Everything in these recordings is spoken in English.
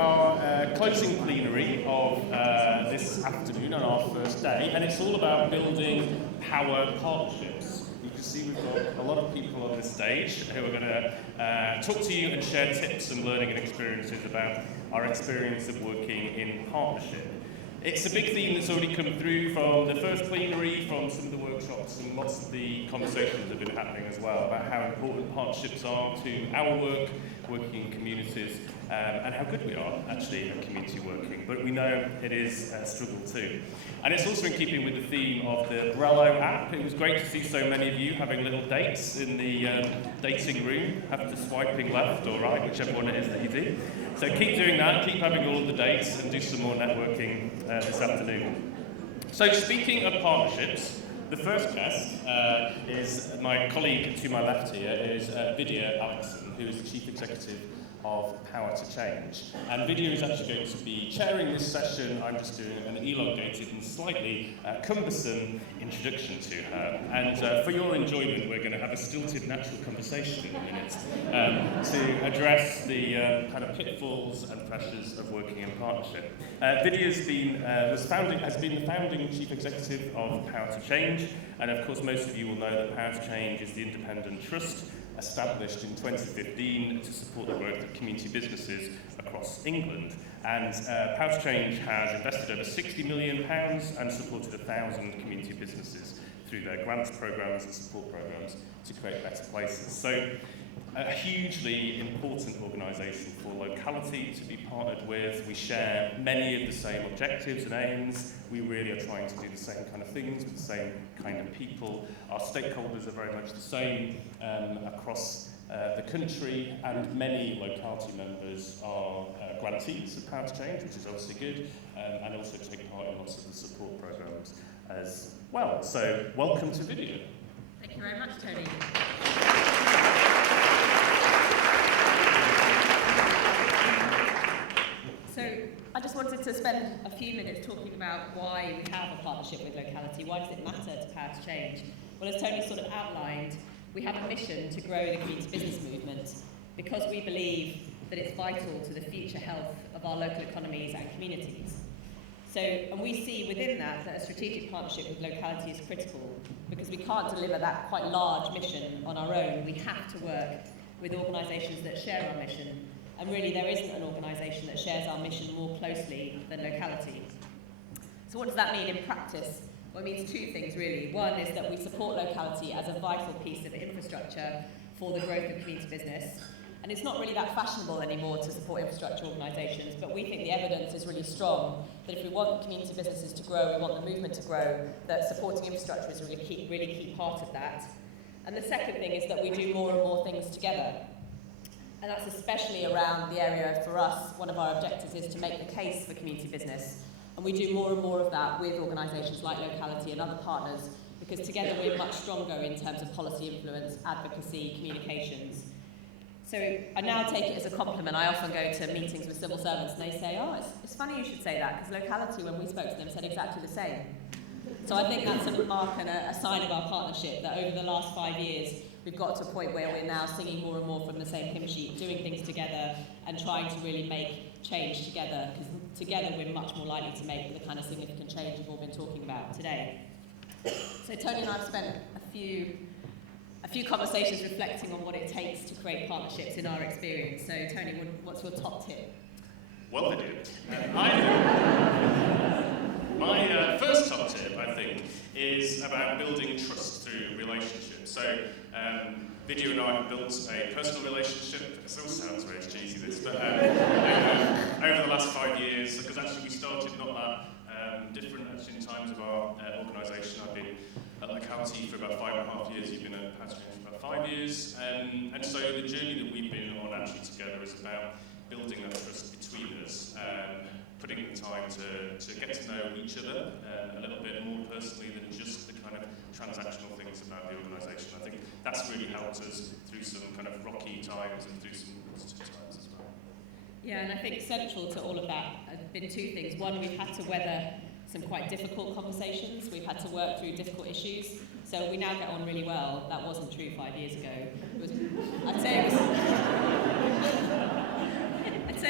our closing plenary of this afternoon on our first day, and it's all about building power partnerships. You can see we've got a lot of people on this stage who are going to talk to you and share tips and learning and experiences about our experience of working in partnership. It's a big theme that's already come through from the first plenary, from some of the workshops, and lots of the conversations that have been happening as well about how important partnerships are to our work, working in communities, and how good we are actually at community working. But we know it is a struggle too. And it's also in keeping with the theme of the Brello app. It was great to see so many of you having little dates in the dating room, after swiping left or right, whichever one it is that you do. So keep doing that, keep having all of the dates, and do some more networking this afternoon. So speaking of partnerships, the first guest is my colleague to my left here, is Vidhya, Alakeson, who is the Chief Executive of Power to Change. And Vidhya is actually going to be chairing this session. I'm just doing an elongated and slightly cumbersome introduction to her. And for your enjoyment, we're going to have a stilted natural conversation in a minute to address the kind of pitfalls and pressures of working in partnership. Vidhya has been the founding Chief Executive of Power to Change. And of course, most of you will know that Power to Change is the independent trust established in 2015 to support the growth of community businesses across England. And Power to Change has invested over £60 million and supported 1,000 community businesses through their grants programmes and support programmes to create better places. So a hugely important organisation for Locality to be partnered with. We share many of the same objectives and aims. We really are trying to do the same kind of things with the same kind of people. Our stakeholders are very much the same across the country, and many Locality members are grantees of Power to Change, which is obviously good, and also take part in lots of the support programmes as well. So welcome to Vidhya. Thank you very much, Tony. So I just wanted to spend a few minutes talking about why we have a partnership with Locality. Why does it matter to Power to Change? Well, as Tony sort of outlined, we have a mission to grow the community business movement because we believe that it's vital to the future health of our local economies and communities. So, and we see within that a strategic partnership with Locality is critical because we can't deliver that quite large mission on our own. We have to work with organisations that share our mission. And really, there isn't an organisation that shares our mission more closely than Locality. So what does that mean in practice? Well, it means two things, really. One is that we support Locality as a vital piece of infrastructure for the growth of community business. And it's not really that fashionable anymore to support infrastructure organisations, but we think the evidence is really strong that if we want community businesses to grow, we want the movement to grow, that supporting infrastructure is a really key part of that. And the second thing is that we do more and more things together. And that's especially around the area for us. One of our objectives is to make the case for community business. And we do more and more of that with organisations like Locality and other partners, because together we're much stronger in terms of policy influence, advocacy, communications. So I now take it as a compliment. I often go to meetings with civil servants and they say, oh, it's funny you should say that, because Locality, when we spoke to them, said exactly the same. So I think that's a mark and a sign of our partnership, that over the last 5 years, we've got to a point where we're now singing more and more from the same hymn sheet, doing things together and trying to really make change together, because together we're much more likely to make the kind of significant change we've all been talking about today. So Tony and I have spent a few conversations reflecting on what it takes to create partnerships in our experience. So Tony, what's your top tip? Well, my first top tip, I think, is about building trust through relationships. So Vidhya and I have built a personal relationship. It still sounds very cheesy, this, but over the last 5 years, because actually we started not that different actually in times of our organisation. I've been at Locality for about 5.5 years. You've been at Power to Change for about 5 years. And so the journey that we've been on actually together is about building that trust between us, putting in time to get to know each other a little bit more personally than just the kind of transactional things about the organisation. I think that's really helped us through some kind of rocky times and through some positive times as well. Yeah, and I think central to all of that have been two things. One, we've had to weather some quite difficult conversations. We've had to work through difficult issues. So we now get on really well. That wasn't true 5 years ago. I'd say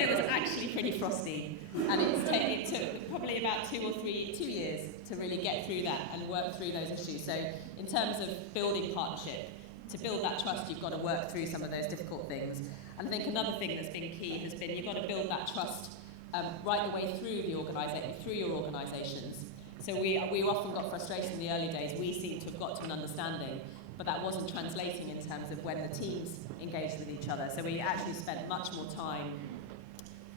it was actually pretty frosty, and it took probably about 2 years to really get through that and work through those issues. So in terms of building partnership, to build that trust, you've got to work through some of those difficult things. And I think another thing that's been key has been you've got to build that trust right the way through the through your organisations. So we often got frustration in the early days. We seem to have got to an understanding, but that wasn't translating in terms of when the teams engaged with each other. So we actually spent much more time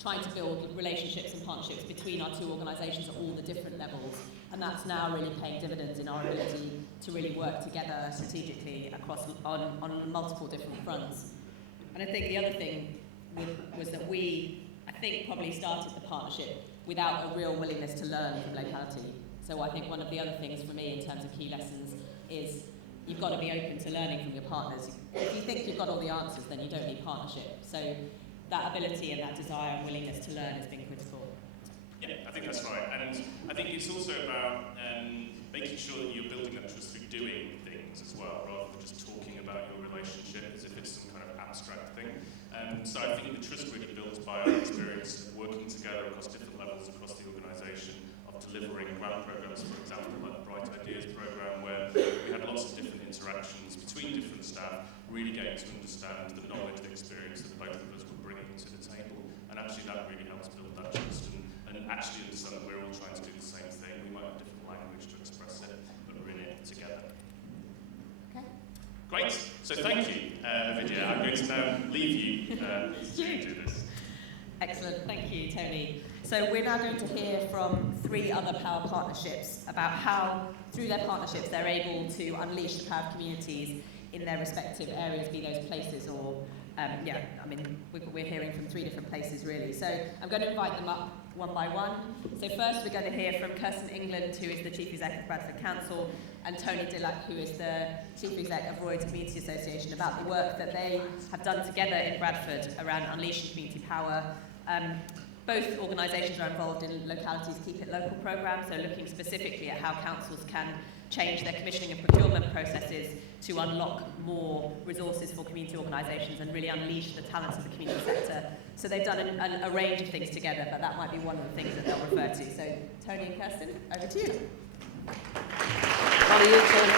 trying to build relationships and partnerships between our two organisations at all the different levels, and that's now really paying dividends in our ability to really work together strategically across on multiple different fronts. And I think the other thing was that we, I think, probably started the partnership without a real willingness to learn from Locality. So I think one of the other things for me in terms of key lessons is you've got to be open to learning from your partners. If you think you've got all the answers, then you don't need partnership. So that ability and that desire and willingness to learn has been critical. Yeah, I think that's right. And I think it's also about making sure that you're building that trust through doing things as well, rather than just talking about your relationship as if it's some kind of abstract thing. So I think the trust really builds by our experience of working together across different levels across the organisation, of delivering grant programmes, for example, like the Bright Ideas programme, where we had lots of different interactions between different staff, really getting to understand the knowledge, the experience that both of us were bringing to the table. And actually that really helps build that trust and actually understand that we're all trying to do the same thing. We might have different language to express it, but we're in it together. Okay. Great. So thank you, Vidhya. I'm going to now leave you to do this. Excellent. Thank you, Tony. So we're now going to hear from 3 other power partnerships about how, through their partnerships, they're able to unleash the power of communities in their respective areas, be those places or, we're hearing from 3 different places, really. So I'm going to invite them up one by one. So first we're going to hear from Kirsten England, who is the Chief Exec of Bradford Council, and Tony Dillak, who is the Chief Exec of Royds Community Association, about the work that they have done together in Bradford around unleashing community power. Both organisations are involved in Locality's Keep It Local programme, so looking specifically at how councils can change their commissioning and procurement processes to unlock more resources for community organisations and really unleash the talents of the community sector. So they've done a range of things together, but that might be one of the things that they'll refer to. So Tony and Kirsten, over to you. How are you, Tony?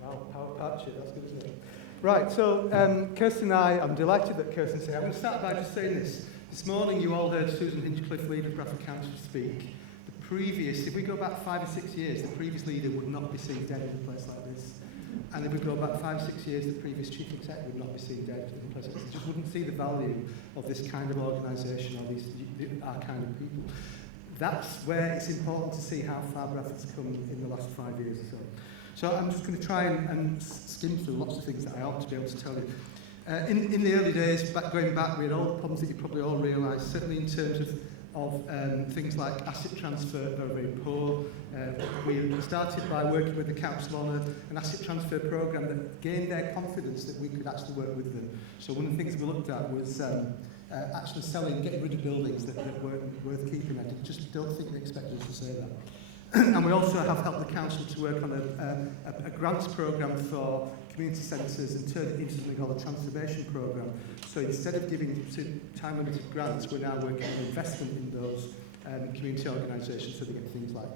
Wow, power partnership, that's good, isn't it? Right, so Kirsten and I'm delighted that Kirsten's here. I'm going to start by just saying this. This morning you all heard Susan Hinchcliffe, leader of Bradford Council, speak. The previous, if we go back 5 or 6 years, the previous leader would not be seen dead in a place like this. And if we go back 5 or 6 years, the previous chief exec would not be seen dead in a place like this. They just wouldn't see the value of this kind of organisation or our kind of people. That's where it's important to see how far Bradford's come in the last 5 years or so. So I'm just going to try and skim through lots of things that I ought to be able to tell you. In the early days, going back, we had all the problems that you probably all realise, certainly in terms of things like asset transfer, very, very poor. We started by working with the council on an asset transfer programme that gained their confidence that we could actually work with them. So one of the things we looked at was actually getting rid of buildings that weren't worth keeping. I just don't think they expected us to say that. And we also have helped the council to work on a grants programme for community centres and turn it into something called a transformation programme. So instead of giving time-limited grants, we're now working on investment in those community organisations so they get things like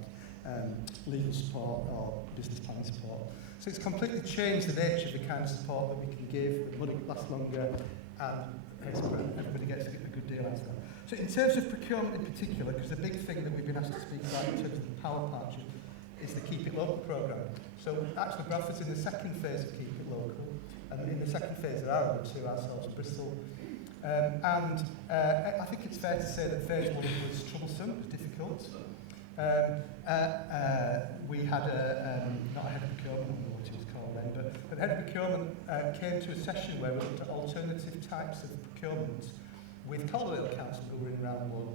legal support or business planning support. So it's completely changed the nature of the kind of support that we can give, the money lasts longer, and everybody gets a good deal out of that. So in terms of procurement in particular, because the big thing that we've been asked to speak about in terms of the power partnership is the Keep It Local programme. So actually Bradford's in the second phase of Keep It Local, and in the second phase there are two ourselves, Bristol. I think it's fair to say that phase 1 was troublesome, it was difficult. We had not a head of procurement, I don't know what he was called then, but the head of procurement came to a session where we looked at alternative types of procurement with Calderdale Council, who were in round 1.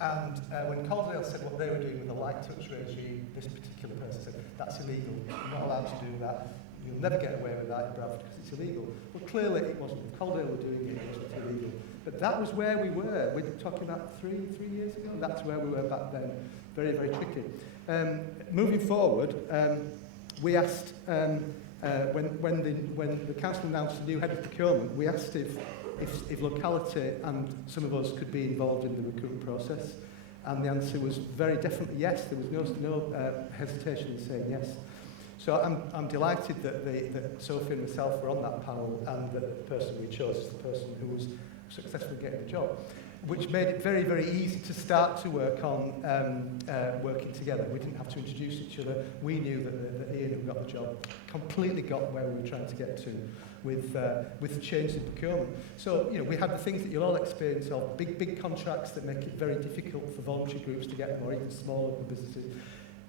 And when Calderdale said what they were doing with the light touch regime, this particular person said, that's illegal, you're not allowed to do that, you'll never get away with that in Bradford because it's illegal. Well, clearly it wasn't. If Calderdale were doing it, it was illegal. But that was where we were. We're talking about three years ago. That's where we were back then. Very, very tricky. Moving forward, we asked when the council announced a new head of procurement, we asked if Locality and some of us could be involved in the recruitment process, and the answer was very definitely yes. There was no hesitation in saying yes. So I'm delighted that Sophie and myself were on that panel, and that the person we chose is the person who was successfully getting the job, which made it very, very easy to start to work on working together. We didn't have to introduce each other. We knew that Ian, who got the job, completely got where we were trying to get to with the change in procurement. So, we had the things that you'll all experience of, big contracts that make it very difficult for voluntary groups to get them, or even small local businesses.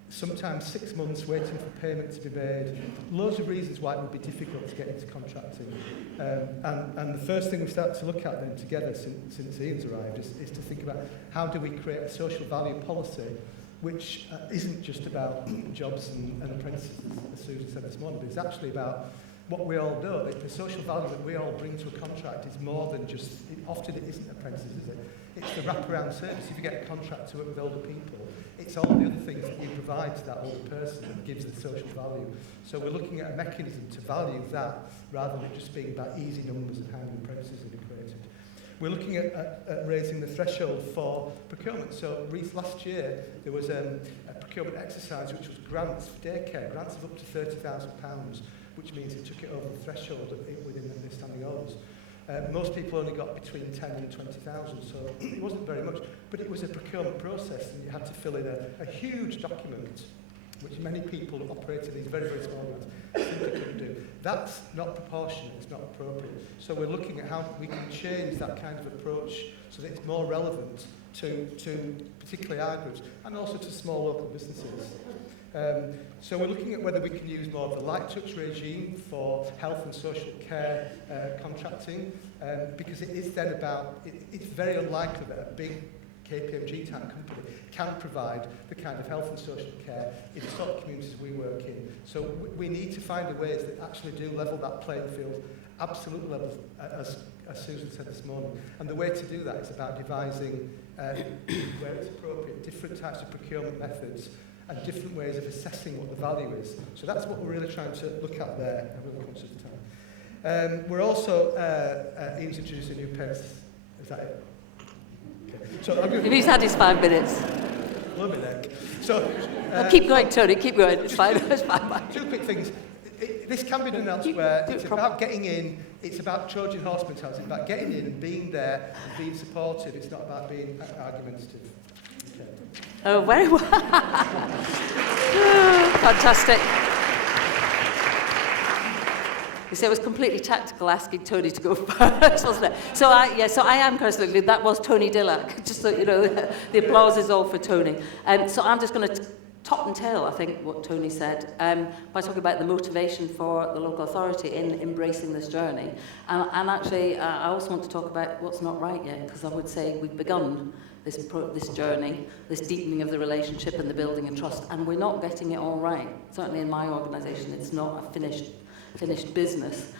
Sometimes 6 months waiting for payment to be made. Loads of reasons why it would be difficult to get into contracting. And the first thing we started to look at then together since Ian's arrived is to think about how do we create a social value policy which isn't just about jobs and apprentices, as Susan said this morning, but it's actually about what we all know. The social value that we all bring to a contract is more than just, often it isn't apprentices, is it? It's the wraparound service. If you get a contract to work with older people, it's all the other things that you provide to that older person that gives the social value. So we're looking at a mechanism to value that rather than it just being about easy numbers and how many apprentices have been created. We're looking at raising the threshold for procurement. So last year there was a procurement exercise which was grants for daycare, grants of up to £30,000, which means it took it over the threshold within the standing orders. Most people only got between 10 and 20,000, so it wasn't very much, but it was a procurement process, and you had to fill in a huge document, which many people who operate in these very, very small ones simply couldn't do. That's not proportionate, it's not appropriate. So we're looking at how we can change that kind of approach so that it's more relevant to particularly our groups, and also to small local businesses. So we're looking at whether we can use more of the light touch regime for health and social care contracting, because it is then about, it's very unlikely that a big KPMG type company can provide the kind of health and social care in the sort of communities we work in. So we need to find ways that actually do level that playing field, absolute level, as Susan said this morning. And the way to do that is about devising, where it's appropriate, different types of procurement methods and different ways of assessing what the value is. So that's what we're really trying to look at there. I'm really conscious of time. We're also Ian's introduced a new PERS. Is that it? Okay. So if he's had his 5 minutes. Love it then. So keep going, Tony, keep going. It's fine. It's fine. Two quick things. This can be done elsewhere. It's about getting in. It's about Trojan horse mentality. It's about getting in and being there and being supportive. It's not about being argumentative. Okay. Oh, very well. Fantastic. You see, it was completely tactical asking Tony to go first, wasn't it? So I am personally, that was Tony Dillack, just so you know, the applause is all for Tony. So I'm just going to top and tail, I think, what Tony said, by talking about the motivation for the local authority in embracing this journey. And actually, I also want to talk about what's not right yet, because I would say we've begun this journey, this deepening of the relationship and the building of trust, and we're not getting it all right. Certainly in my organisation, it's not a finished business.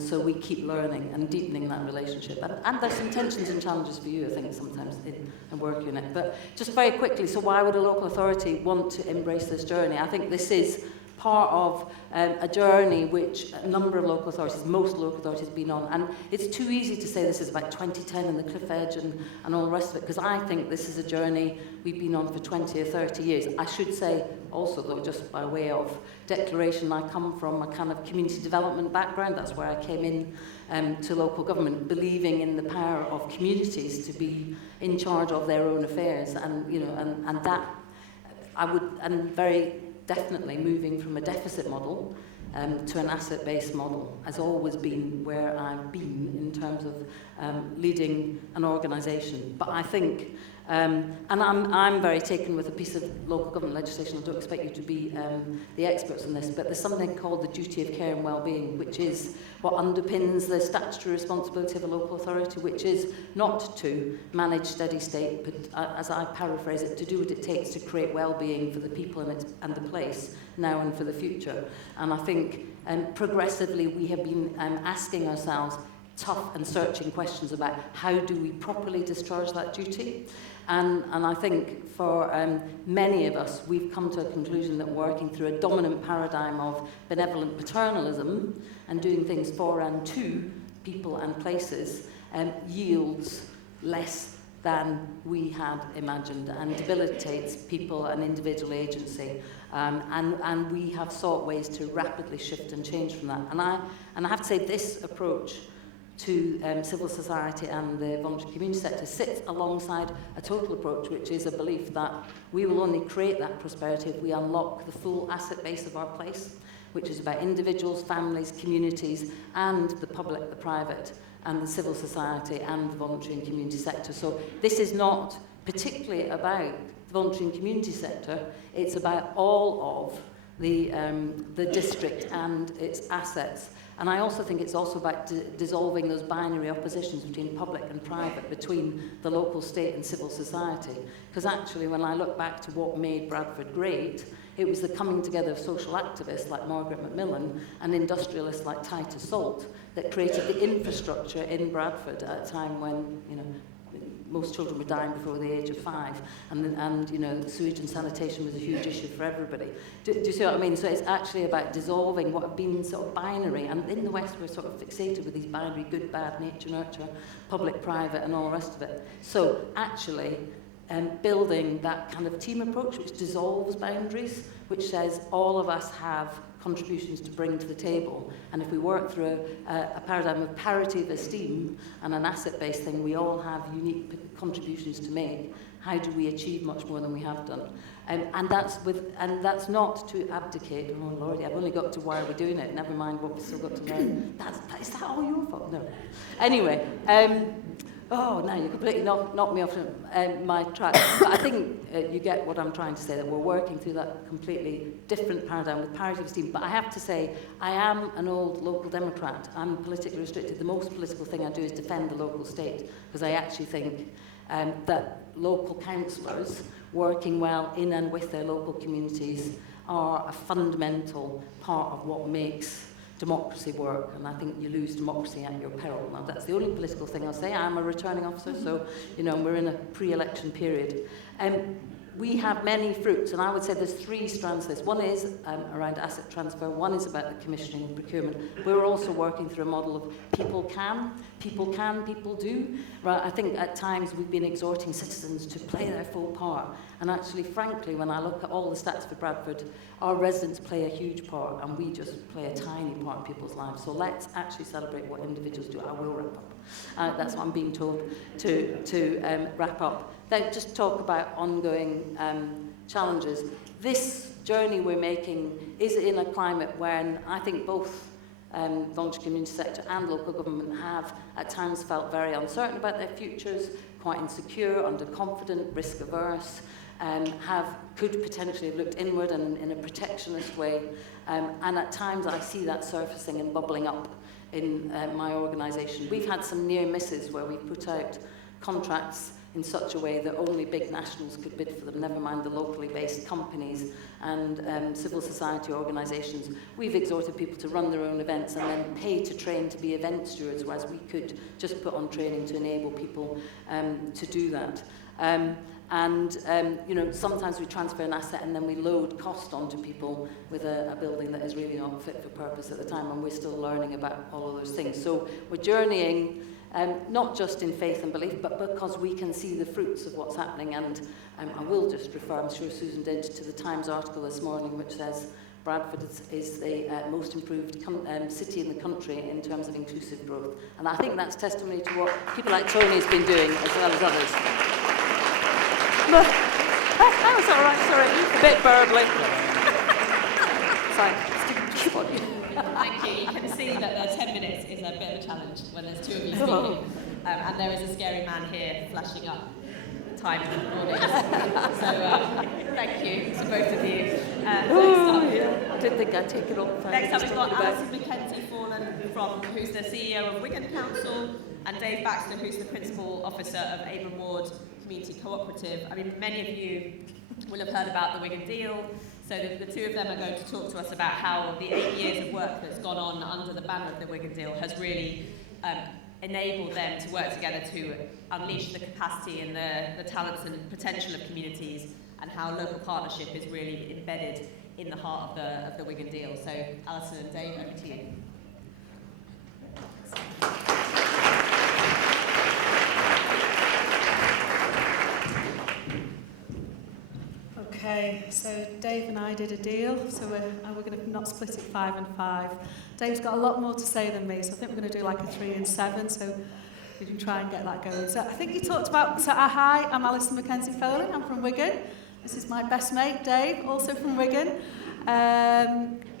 So we keep learning and deepening that relationship. And there's some tensions and challenges for you, I think, sometimes in a work unit. But just very quickly, so why would a local authority want to embrace this journey? I think this is part of a journey which a number of local authorities, most local authorities have been on. And it's too easy to say this is about 2010 and the cliff edge and all the rest of it, because I think this is a journey we've been on for 20 or 30 years. I should say also, though, just by way of declaration, I come from a kind of community development background. That's where I came in to local government, believing in the power of communities to be in charge of their own affairs. And, you know, and that I would, and very definitely moving from a deficit model to an asset-based model has always been where I've been in terms of leading an organisation. But I think, and I'm very taken with a piece of local government legislation. I don't expect you to be the experts on this, but there's something called the duty of care and well-being, which is what underpins the statutory responsibility of a local authority, which is not to manage steady state, but as I paraphrase it, to do what it takes to create well-being for the people and the place now and for the future. And I think progressively we have been asking ourselves, tough and searching questions about how do we properly discharge that duty. And I think for many of us, we've come to a conclusion that working through a dominant paradigm of benevolent paternalism and doing things for and to people and places yields less than we had imagined and debilitates people and individual agency. And we have sought ways to rapidly shift and change from that. And I have to say this approach to civil society and the voluntary community sector sits alongside a total approach, which is a belief that we will only create that prosperity if we unlock the full asset base of our place, which is about individuals, families, communities, and the public, the private, and the civil society and the voluntary and community sector. So this is not particularly about the voluntary and community sector, it's about all of the district and its assets. And I also think it's also about dissolving those binary oppositions between public and private, between the local state and civil society. Because actually, when I look back to what made Bradford great, it was the coming together of social activists like Margaret Macmillan and industrialists like Titus Salt that created the infrastructure in Bradford at a time when, you know, most children were dying before the age of 5, and you know, sewage and sanitation was a huge issue for everybody. Do you see what I mean? So it's actually about dissolving what have been sort of binary, and in the West we're sort of fixated with these binary good, bad, nature, nurture, public, private, and all the rest of it. So actually, building that kind of team approach which dissolves boundaries, which says all of us have contributions to bring to the table, and if we work through a paradigm of parity of esteem and an asset-based thing, we all have unique contributions to make. How do we achieve much more than we have done? And that's not to abdicate. Oh Lordy, I've only got to why we're doing it. Never mind what we've still got to learn. Is that all your fault? No. Anyway. Oh, now you completely knocked me off my track. But I think you get what I'm trying to say, that we're working through that completely different paradigm with parity of esteem. But I have to say, I am an old local Democrat. I'm politically restricted. The most political thing I do is defend the local state, because I actually think that local councillors working well in and with their local communities are a fundamental part of what makes democracy work, and I think you lose democracy at your peril. Now, that's the only political thing I'll say. I'm a returning officer, so, you know, we're in a pre-election period. We have many fruits, and I would say there's 3 strands to this. One is around asset transfer, one is about the commissioning and procurement. We're also working through a model of people can, people do. Right? I think at times we've been exhorting citizens to play their full part, and actually, frankly, when I look at all the stats for Bradford, our residents play a huge part, and we just play a tiny part in people's lives. So let's actually celebrate what individuals do. I will wrap up. That's what I'm being told to wrap up. Then just talk about ongoing challenges. This journey we're making is in a climate when I think both voluntary community sector and local government have at times felt very uncertain about their futures, quite insecure, underconfident, risk averse, could potentially have looked inward and in a protectionist way. And at times I see that surfacing and bubbling up in my organisation. We've had some near misses where we've put out contracts in such a way that only big nationals could bid for them, never mind the locally based companies and civil society organisations. We've exhorted people to run their own events and then pay to train to be event stewards, whereas we could just put on training to enable people to do that. You know, sometimes we transfer an asset and then we load cost onto people with a building that is really not fit for purpose at the time, and we're still learning about all of those things. So we're journeying not just in faith and belief, but because we can see the fruits of what's happening. And I will just refer, I'm sure Susan did, to the Times article this morning, which says Bradford is the most improved city in the country in terms of inclusive growth. And I think that's testimony to what people like Tony has been doing, as well as others. That was all right, sorry, a bit burbly. Sorry. Thank you. You can see that the 10 minutes is a bit of a challenge when there's 2 of you speaking. And there is a scary man here flashing up time in the morning. So thank you to both of you. I didn't think I'd take it off. Next up we've got Alison Mackenzie-Forlan, who's the CEO of Wigan Council, and Dave Baxter, who's the Principal Officer of Avon Ward Community Cooperative. I mean, many of you will have heard about the Wigan deal. So the 2 of them are going to talk to us about how the 8 years of work that's gone on under the banner of the Wigan deal has really enable them to work together to unleash the capacity and the talents and potential of communities, and how local partnership is really embedded in the heart of the Wigan deal. So, Alison and Dave, over to you. Okay, so Dave and I did a deal, so we're going to not split it 5 and 5. Dave's got a lot more to say than me, so I think we're going to do like a 3 and 7, so we can try and get that going. So I think you talked about, so hi, I'm Alison Mackenzie-Foley, I'm from Wigan. This is my best mate, Dave, also from Wigan.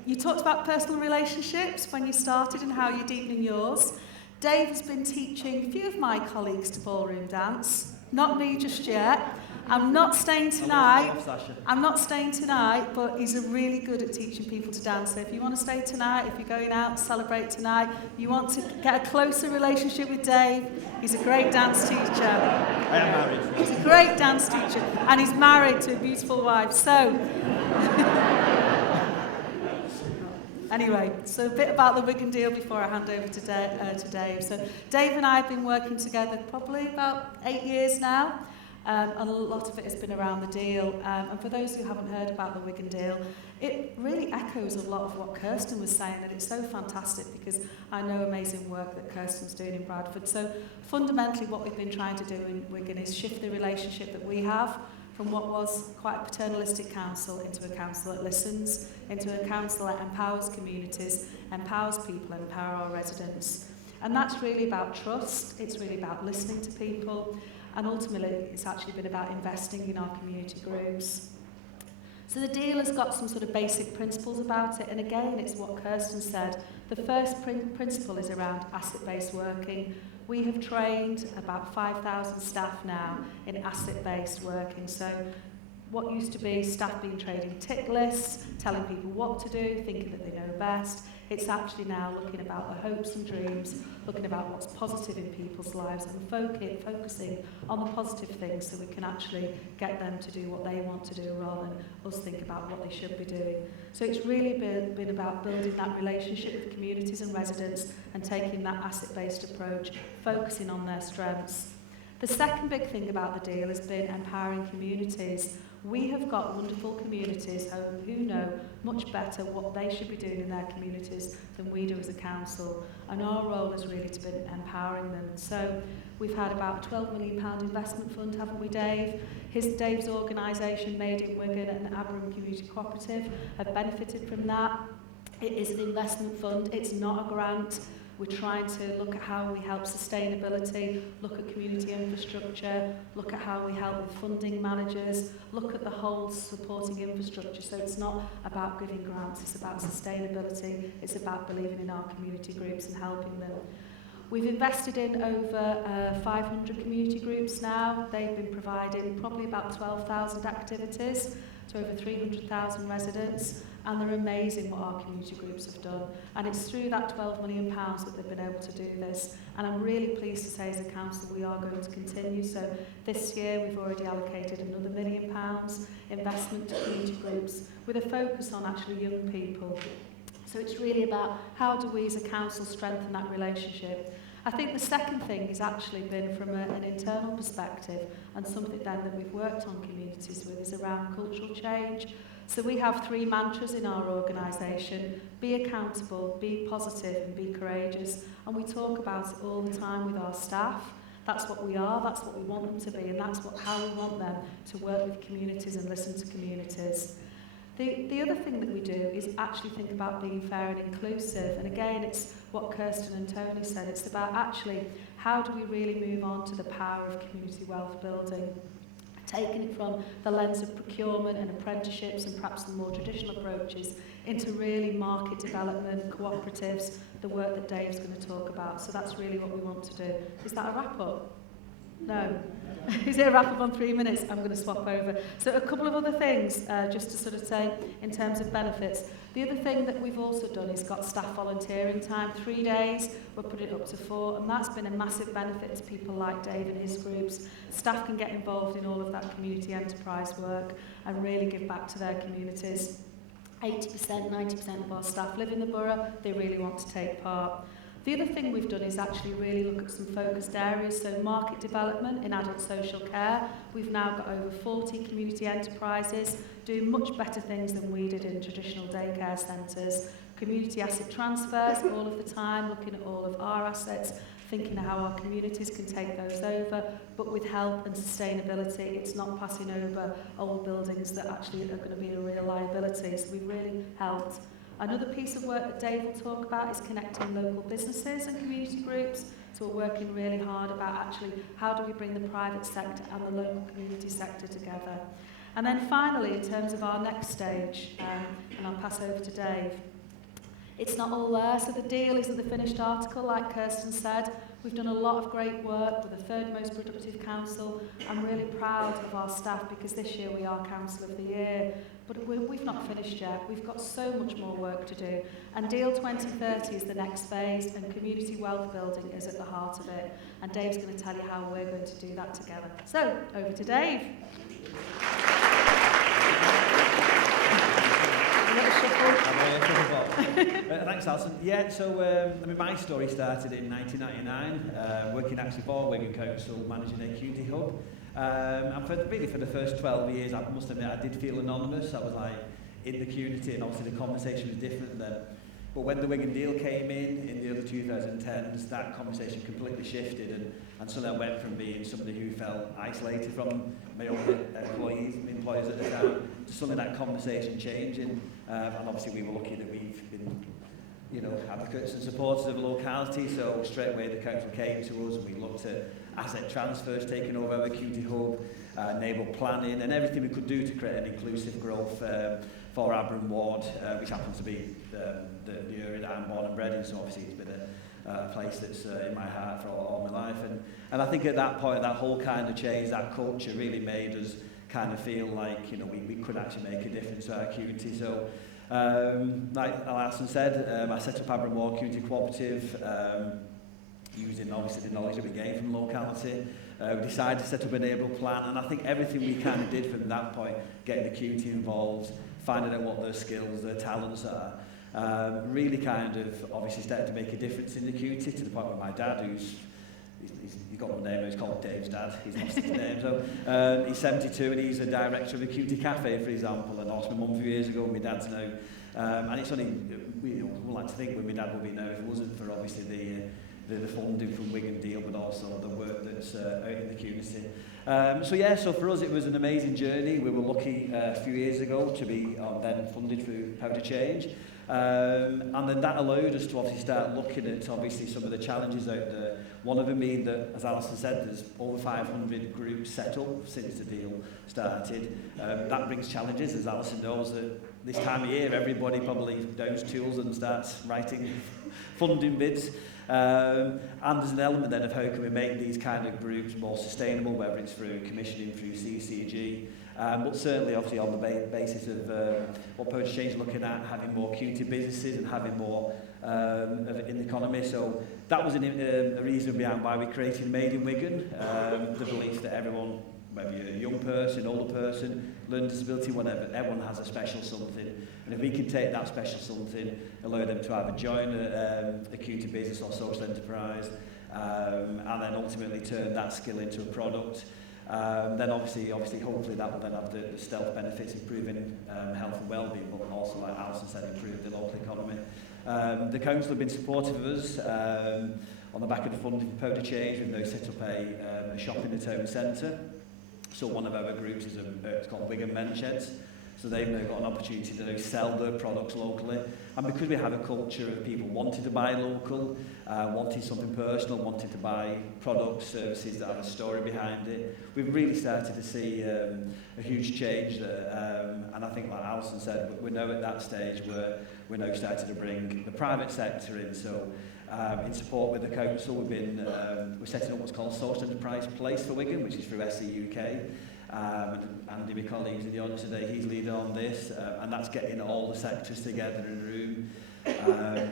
You talked about personal relationships when you started and how you're deepening yours. Dave has been teaching a few of my colleagues to ballroom dance, not me just yet. I'm not staying tonight, but he's really good at teaching people to dance. So if you want to stay tonight, if you're going out to celebrate tonight, you want to get a closer relationship with Dave, he's a great dance teacher. I am married. He's a great dance teacher, and he's married to a beautiful wife. So, anyway, so a bit about the Wigan deal before I hand over to Dave. So Dave and I have been working together probably about 8 years now. And a lot of it has been around the deal. And for those who haven't heard about the Wigan deal, it really echoes a lot of what Kirsten was saying, that it's so fantastic because I know amazing work that Kirsten's doing in Bradford. So fundamentally what we've been trying to do in Wigan is shift the relationship that we have from what was quite a paternalistic council into a council that listens, into a council that empowers communities, empowers people, and empower our residents. And that's really about trust, it's really about listening to people, and ultimately it's actually been about investing in our community groups. So the deal has got some sort of basic principles about it, and again it's what Kirsten said. The first principle is around asset-based working. We have trained about 5,000 staff now in asset-based working. So what used to be staff being trained in tick lists, telling people what to do, thinking that they know best, it's actually now looking about the hopes and dreams, looking about what's positive in people's lives and focusing on the positive things so we can actually get them to do what they want to do rather than us think about what they should be doing. So it's really been about building that relationship with communities and residents and taking that asset-based approach, focusing on their strengths. The second big thing about the deal has been empowering communities. We have got wonderful communities who know much better what they should be doing in their communities than we do as a council, and our role has really been empowering them. So we've had about a £12 million investment fund, haven't we, Dave? Dave's organisation, Made in Wigan and Aberham Community Cooperative, have benefited from that. It is an investment fund, it's not a grant. We're trying to look at how we help sustainability, look at community infrastructure, look at how we help with funding managers, look at the whole supporting infrastructure. So it's not about giving grants, it's about sustainability, it's about believing in our community groups and helping them. We've invested in over 500 community groups now. They've been providing probably about 12,000 activities to over 300,000 residents. And they're amazing what our community groups have done. And it's through that £12 million that they've been able to do this. And I'm really pleased to say as a council we are going to continue. So this year we've already allocated another £1 million investment to community groups with a focus on actually young people. So it's really about how do we as a council strengthen that relationship. I think the second thing has actually been from an internal perspective, and something then that we've worked on communities with is around cultural change. So we have 3 mantras in our organisation: be accountable, be positive and be courageous. And we talk about it all the time with our staff. That's what we are, that's what we want them to be, and that's how we want them to work with communities and listen to communities. The other thing that we do is actually think about being fair and inclusive. And again, it's what Kirsten and Tony said. It's about actually how do we really move on to the power of community wealth building, taking it from the lens of procurement and apprenticeships and perhaps some more traditional approaches into really market development, cooperatives, the work that Dave's going to talk about. So that's really what we want to do. Is that a wrap-up? No. Is it a wrap-up on 3 minutes? I'm going to swap over. So a couple of other things, just to sort of say in terms of benefits. The other thing that we've also done is got staff volunteering time, 3 days, we'll put it up to 4, and that's been a massive benefit to people like Dave and his groups. Staff can get involved in all of that community enterprise work and really give back to their communities. 80%, 90% of our staff live in the borough, they really want to take part. The other thing we've done is actually really look at some focused areas, so market development in adult social care. We've now got over 40 community enterprises doing much better things than we did in traditional daycare centres. Community asset transfers all of the time, looking at all of our assets, thinking of how our communities can take those over, but with help and sustainability. It's not passing over old buildings that actually are going to be a real liability. So we've really helped. Another piece of work that Dave will talk about is connecting local businesses and community groups. So we're working really hard about actually how do we bring the private sector and the local community sector together. And then finally, in terms of our next stage, and I'll pass over to Dave, it's not all there, so the deal isn't the finished article, like Kirsten said. We've done a lot of great work with the third most productive council. I'm really proud of our staff because this year we are Council of the Year. But we've not finished yet. We've got so much more work to do. And Deal 2030 is the next phase, and community wealth building is at the heart of it. And Dave's going to tell you how we're going to do that together. So, over to Dave. Thanks, Alison. Yeah, so my story started in 1999, working actually for Wigan Council, managing a community hub. And for the first 12 years, I must admit, I did feel anonymous. I was like in the community, and obviously the conversation was different then. But when the Wigan deal came in the early 2010s, that conversation completely shifted, and suddenly I went from being somebody who felt isolated from my own employers at the time, to suddenly that conversation changing. And obviously we were lucky that we've been, advocates and supporters of locality, so straight away the council came to us, and we looked at asset transfers, taking over our community hub, neighbourhood planning, and everything we could do to create an inclusive growth for Abram Ward, which happens to be the area that I'm born and bred in, so obviously it's been a place that's in my heart for all my life. And I think at that point, that whole kind of change, that culture really made us kind of feel like, we could actually make a difference to our community. So, like Alison said, I set up Abram Ward Community Cooperative, using obviously the knowledge that we gained from locality. We decided to set up a neighbourhood plan, and I think everything we kind of did from that point, getting the community involved, finding out what their skills, their talents are, really kind of obviously started to make a difference in the community, to the point where my dad, he's got one name, he's called Dave's dad, he's lost his name, so he's 72 and he's a director of a community cafe, for example, and lost my mum a few years ago, and my dad's now, and it's only, we like to think where my dad would be now if it wasn't for obviously the funding from Wigan deal, but also the work that's out in the community. So for us it was an amazing journey. We were lucky a few years ago to be then funded through Power to Change. And then that allowed us to obviously start looking at obviously some of the challenges out there. One of them being that, as Alison said, there's over 500 groups set up since the deal started. That brings challenges, as Alison knows, that this time of year everybody probably downs tools and starts writing funding bids. And there's an element then of how can we make these kind of groups more sustainable, whether it's through commissioning, through CCG, but certainly obviously on the basis of what Power to Change is looking at, having more community businesses and having more in the economy. So that was a reason behind why we created Made in Wigan, the belief that everyone, whether you're a young person, older person, learning disability, whatever, everyone has a special something. And if we can take that special something, allow them to either join a community business or social enterprise, and then ultimately turn that skill into a product, then obviously hopefully that will then have the stealth benefits, improving health and well-being, but also, like Alison said, improve the local economy. The council have been supportive of us on the back of the funding for Power to Change. We've now set up a shop in the town centre. So one of our groups is it's called Wigan Men Sheds. So they've now got an opportunity to sell their products locally. And because we have a culture of people wanting to buy local, wanting something personal, wanting to buy products, services that have a story behind it, we've really started to see a huge change there. And I think, like Alison said, we're now at that stage where we're now starting to bring the private sector in. So in support with the council, we're setting up what's called Social Enterprise Place for Wigan, which is through SE UK. Andy, my colleague, who's in the audience today, he's leading on this, and that's getting all the sectors together in a room,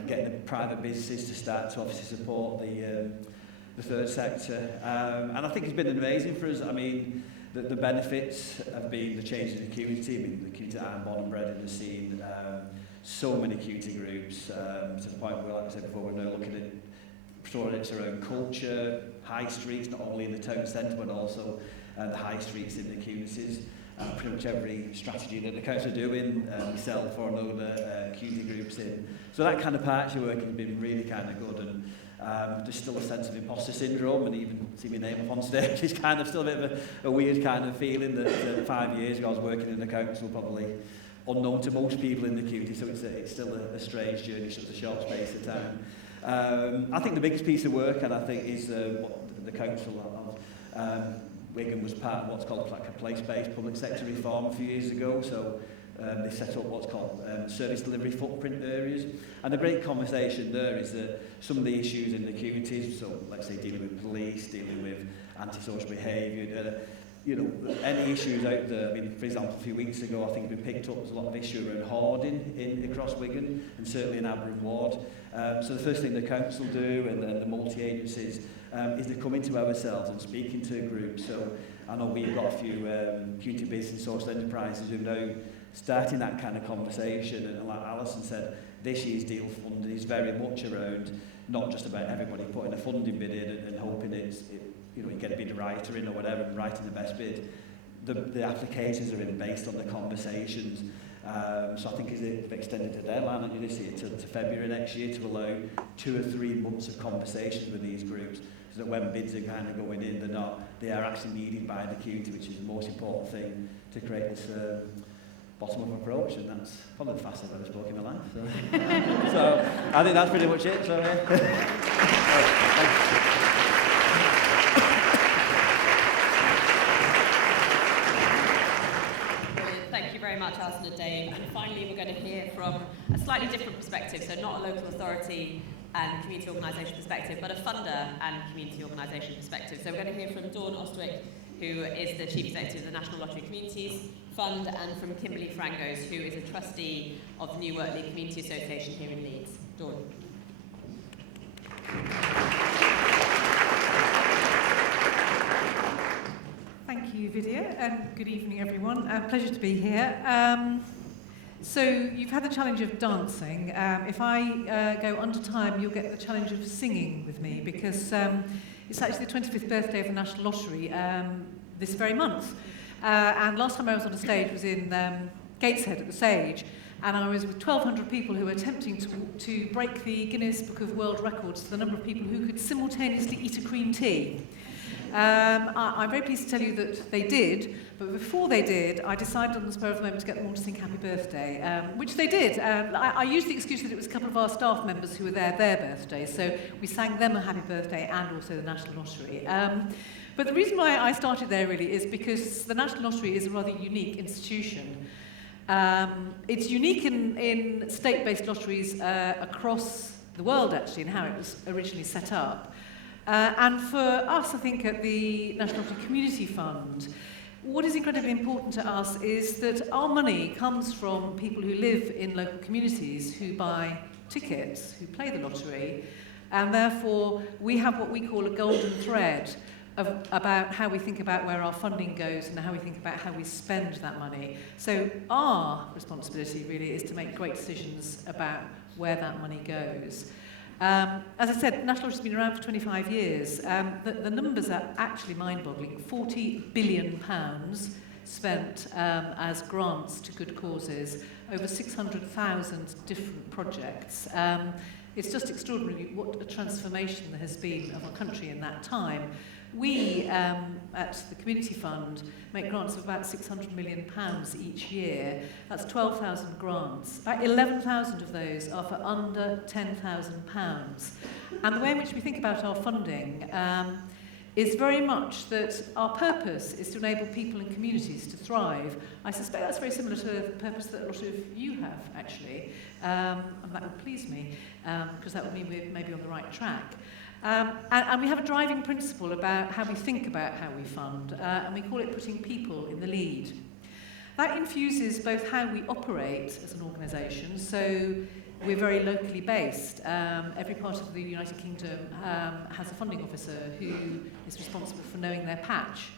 getting the private businesses to start to obviously support the third sector. And I think it's been amazing for us. I mean, the benefits have been the change in the community. I mean, the community that I'm born and bred in has seen so many community groups, to the point where, like I said before, we're now looking at sure it's our own culture, high streets, not only in the town centre but also the high streets in the communities. Pretty much every strategy that the council are doing, we sell for another community groups in. So that kind of partnership work has been really kind of good, and there's still a sense of imposter syndrome, and even see my name up on stage is kind of still a bit of a weird kind of feeling that 5 years ago I was working in the council, probably unknown to most people in the community, so it's still a strange journey, such a short space of time. I think the biggest piece of work, and I think is what the council Wigan was part of what's called like a place-based public sector reform a few years ago, so they set up what's called service delivery footprint areas, and the great conversation there is that some of the issues in the communities, so let's say dealing with police, dealing with antisocial behaviour, you know, any issues out there. I mean, for example, a few weeks ago I think we picked up there's a lot of issue around hoarding across Wigan, and certainly in Aberham Ward. So the first thing the council do, and the multi-agencies, is they come into ourselves and speak into groups. So I know we've got a few community business social enterprises who are now starting that kind of conversation, and like Alison said, this year's deal funding is very much around not just about everybody putting a funding bid in and hoping you know, you get a bid writer in or whatever and writing the best bid. The applications are in based on the conversations. So I think they've extended the deadline, haven't you, this year to February next year, to allow 2 or 3 months of conversations with these groups, so that when bids are kind of going in, they are actually needed by the community, which is the most important thing to create this bottom-up approach, and that's probably the fastest I've ever spoken in my life. So, so I think that's pretty much it. So, Thank you very much, Alison and Dave. And finally, we're going to hear from a slightly different perspective, so not a local authority and community organisation perspective, but a funder and community organisation perspective. So we're going to hear from Dawn Ostwick, who is the Chief Executive of the National Lottery Communities Fund, and from Kimberly Frangos, who is a trustee of New Wortley Community Association here in Leeds. Dawn. Thank you, Vidhya, and good evening, everyone. Pleasure to be here. So you've had the challenge of dancing. If I go under time, you'll get the challenge of singing with me, because it's actually the 25th birthday of the National Lottery this very month. And last time I was on a stage was in Gateshead at the Sage, and I was with 1,200 people who were attempting to break the Guinness Book of World Records for the number of people who could simultaneously eat a cream tea. I'm very pleased to tell you that they did, but before they did, I decided on the spur of the moment to get them all to sing Happy Birthday, which they did. I used the excuse that it was a couple of our staff members who were their birthday, so we sang them a Happy Birthday and also the National Lottery. But the reason why I started there really is because the National Lottery is a rather unique institution. It's unique in state-based lotteries across the world, actually, in how it was originally set up. And for us, I think, at the National Lottery Community Fund, what is incredibly important to us is that our money comes from people who live in local communities, who buy tickets, who play the lottery, and therefore we have what we call a golden thread about how we think about where our funding goes and how we think about how we spend that money. So our responsibility really is to make great decisions about where that money goes. As I said, National Lottery's been around for 25 years. The numbers are actually mind-boggling. £40 billion spent as grants to good causes, over 600,000 different projects. It's just extraordinary what a transformation there has been of our country in that time. We, at the Community Fund, make grants of about £600 million each year. That's 12,000 grants. About 11,000 of those are for under £10,000. And the way in which we think about our funding is very much that our purpose is to enable people and communities to thrive. I suspect that's very similar to the purpose that a lot of you have, actually. And that would please me, because that would mean we're maybe on the right track. And we have a driving principle about how we think about how we fund, and we call it putting people in the lead. That infuses both how we operate as an organisation, so we're very locally based. Every part of the United Kingdom has a funding officer who is responsible for knowing their patch,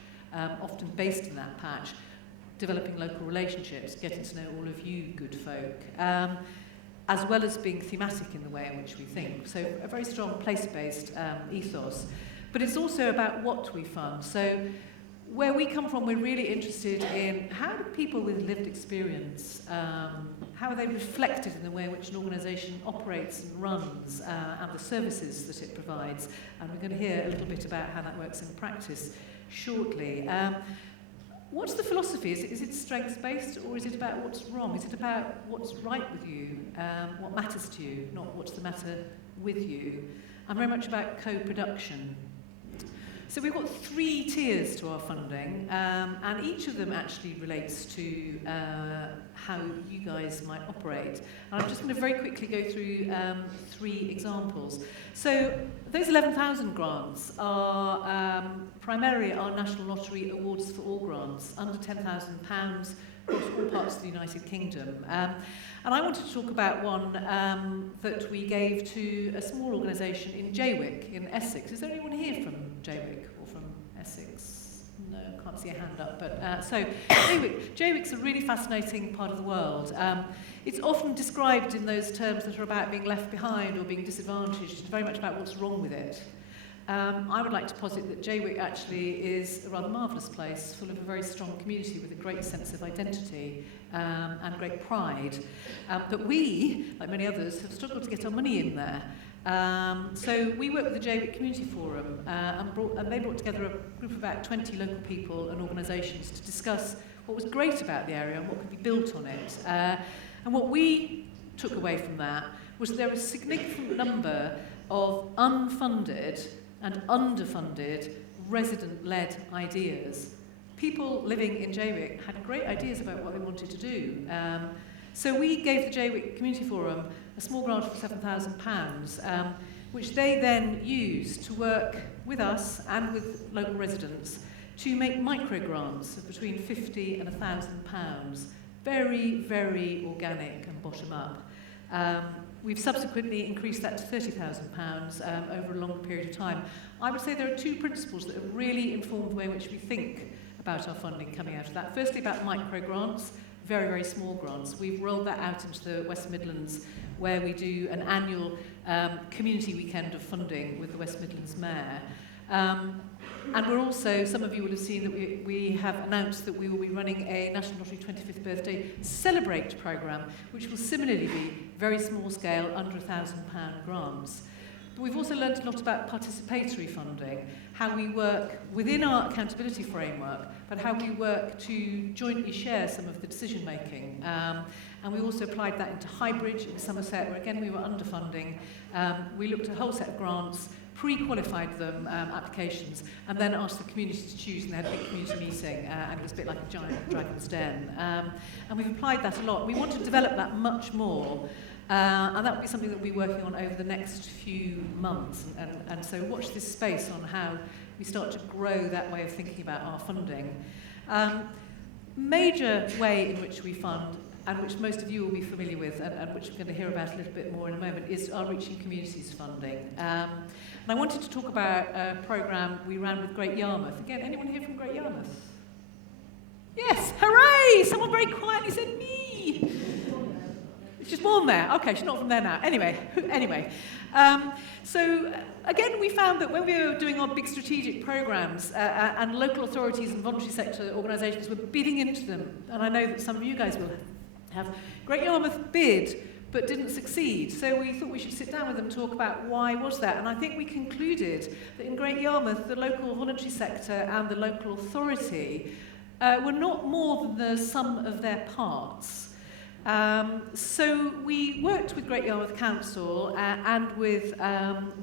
often based in that patch, developing local relationships, getting to know all of you good folk. as well as being thematic in the way in which we think. So a very strong place-based ethos. But it's also about what we fund. So where we come from, we're really interested in how do people with lived experience, how are they reflected in the way in which an organisation operates and runs, and the services that it provides. And we're going to hear a little bit about how that works in practice shortly. What's the philosophy? Is it strengths-based, or is it about what's wrong? Is it about what's right with you, what matters to you, not what's the matter with you? And very much about co-production. So we've got 3 tiers to our funding, and each of them actually relates to how you guys might operate. And I'm just going to very quickly go through 3 examples. So those 11,000 grants are primarily our National Lottery Awards for All grants, under £10,000 across all parts of the United Kingdom. And I wanted to talk about one that we gave to a small organisation in Jaywick in Essex. Is there anyone here from Jaywick or from Essex? No, can't see a hand up. But so Jaywick's a really fascinating part of the world. It's often described in those terms that are about being left behind or being disadvantaged. It's very much about what's wrong with it. I would like to posit that Jaywick actually is a rather marvellous place, full of a very strong community with a great sense of identity and great pride. But we, like many others, have struggled to get our money in there. So we worked with the Jaywick Community Forum and they brought together a group of about 20 local people and organisations to discuss what was great about the area and what could be built on it. And what we took away from that was that there was a significant number of unfunded and underfunded resident-led ideas. People living in Jaywick had great ideas about what they wanted to do. So we gave the Jaywick Community Forum a small grant of £7,000, which they then used to work with us and with local residents to make micro-grants of between £50 and £1,000. Very, very organic and bottom-up. We've subsequently increased that to £30,000 over a longer period of time. I would say there are 2 principles that have really informed the way in which we think about our funding coming out of that. Firstly, about micro-grants, very, very small grants. We've rolled that out into the West Midlands, where we do an annual community weekend of funding with the West Midlands Mayor. And we're also, some of you will have seen that we have announced that we will be running a National Lottery 25th Birthday Celebrate programme, which will similarly be very small scale, under £1,000 grants. But we've also learned a lot about participatory funding, how we work within our accountability framework, but how we work to jointly share some of the decision making. And we also applied that into Highbridge in Somerset, where again we were underfunding. We looked at a whole set of grants, pre-qualified them, applications, and then asked the community to choose, and they had a big community meeting, and it was a bit like a giant dragon's den. And we've applied that a lot. We want to develop that much more, and that will be something that we'll be working on over the next few months. And so watch this space on how we start to grow that way of thinking about our funding. Major way in which we fund, and which most of you will be familiar with, and which we're going to hear about a little bit more in a moment, is our Reaching Communities funding. And I wanted to talk about a programme we ran with Great Yarmouth. Again, anyone here from Great Yarmouth? Yes, hooray! Someone very quietly said me. She's born there. Okay, she's not from there now. Anyway. So again, we found that when we were doing our big strategic programmes and local authorities and voluntary sector organisations were bidding into them, and I know that some of you guys will have, Great Yarmouth bid but didn't succeed. So we thought we should sit down with them and talk about why was that. And I think we concluded that in Great Yarmouth, the local voluntary sector and the local authority were not more than the sum of their parts. So we worked with Great Yarmouth Council and with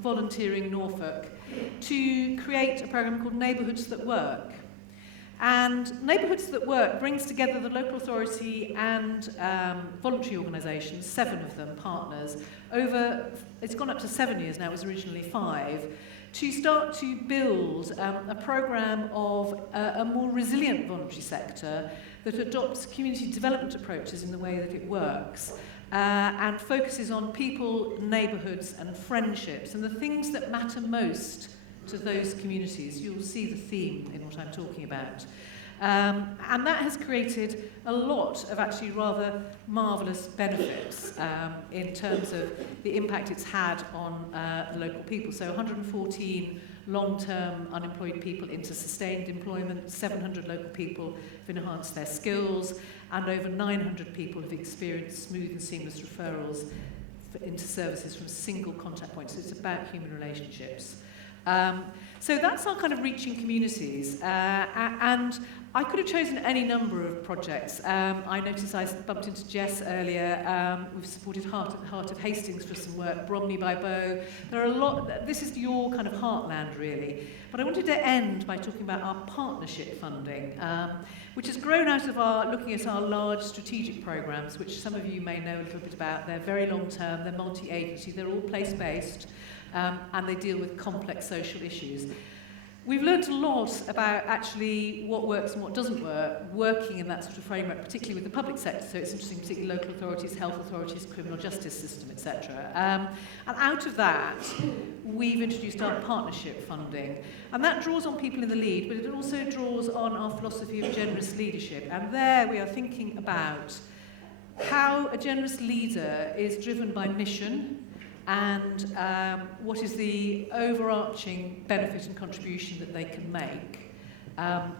Volunteering Norfolk to create a programme called Neighbourhoods That Work. And Neighbourhoods That Work brings together the local authority and voluntary organisations, 7 of them, partners, it's gone up to 7 years now, it was originally 5, to start to build a programme of a more resilient voluntary sector that adopts community development approaches in the way that it works and focuses on people, neighbourhoods and friendships and the things that matter most to those communities. You'll see the theme in what I'm talking about. And that has created a lot of actually rather marvellous benefits in terms of the impact it's had on the local people. So 114 long-term unemployed people into sustained employment, 700 local people have enhanced their skills, and over 900 people have experienced smooth and seamless referrals into services from single contact points. So it's about human relationships. So that's our kind of reaching communities. And I could have chosen any number of projects. I noticed I bumped into Jess earlier. We've supported Heart of Hastings for some work, Bromley by Bow. There are a lot, this is your kind of heartland really. But I wanted to end by talking about our partnership funding, which has grown out of our looking at our large strategic programs, which some of you may know a little bit about. They're very long term, they're multi-agency, they're all place-based, and they deal with complex social issues. We've learned a lot about actually what works and what doesn't work, working in that sort of framework, particularly with the public sector. So it's interesting, particularly local authorities, health authorities, criminal justice system, etc. And out of that, we've introduced our partnership funding. And that draws on people in the lead, but it also draws on our philosophy of generous leadership. And there we are thinking about how a generous leader is driven by mission, and what is the overarching benefit and contribution that they can make